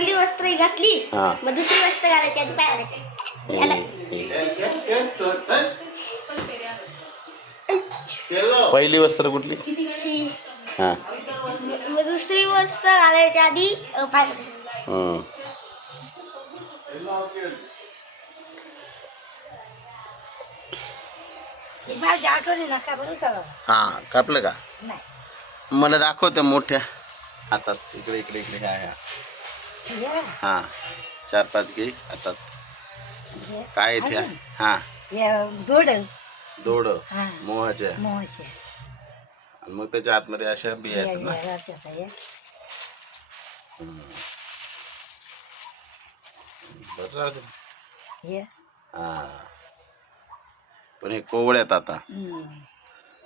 पहिली वस्त्र घातली हा. मग दुसरी वस्त्र घालायची आणि पाय. याला पहिली वस्त्र कुठली ही. हा मग दुसरी वस्त्र घालायच्या आधी अ, पाय ओढायचे. हम्म. माझ्या आठवणी नका बरं का हा कापलं का नाही मला दाखव त्या मोठ्या हातात इकडे इकडे इकडे ह्या हे चार पाच घे हे काय अजून? हा. दोड. दोड मोहाच्या. मोहचे आणि मग त्याच्या आतमध्ये अशा बिया आहेत ना. बरं राहू दे. हे. हा. पण हे कोवळ्यात आता.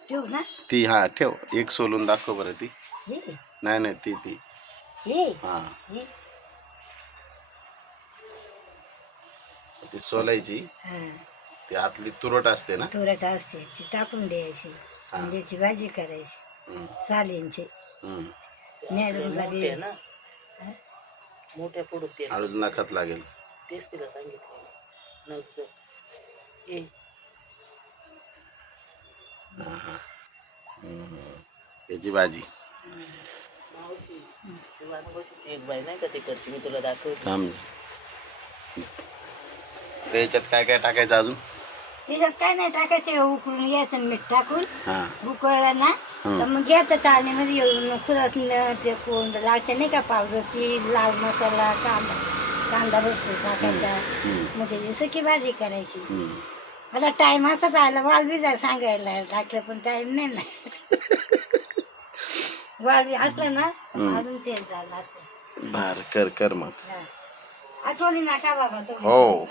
ठेवू ना. ती हा ठेव. एक सोलून दाखव बरं ती. नाही नाही ती ती. हे हा हे ती सोलायची हा. ती आतली तुरट असते ना? तुरट असते ती टाकून द्यायची. आणि त्याची भाजी करायची. सालींची. हम्म. मॅडमला दे ना? मोठ्या पुढं ते हळूच नखात लागेल. तेच तिला सांगितलं. नग ए. त्याची भाजी. मावशी ती वानवशीची एक बाई नाही का तिकडची? मी तुला दाखवते. त्याच्यात काय काय टाकायचं अजून? त्याच्यात काय नाही टाकायचं उकळून घ्यायचं मीठ टाकून हा. उकळलं ना तर मग घ्यायचं चाळणीमध्ये येऊन खुरसणं ते कोंड लागते नाही का पावडर ती लाल मसाला कांदा कांदा भरपूर टाकायचा. मग त्याची सुकी भाजी करायची. हम्म. मला टाइम असाच आला वाल बी जा सांगायला टाकलं पण टाइम नाही ना. वाल बी असलं ना. अजून तेल झालं असं बर कर कर मग. हा. आठवणी नका बाबा तुम्ही. हो.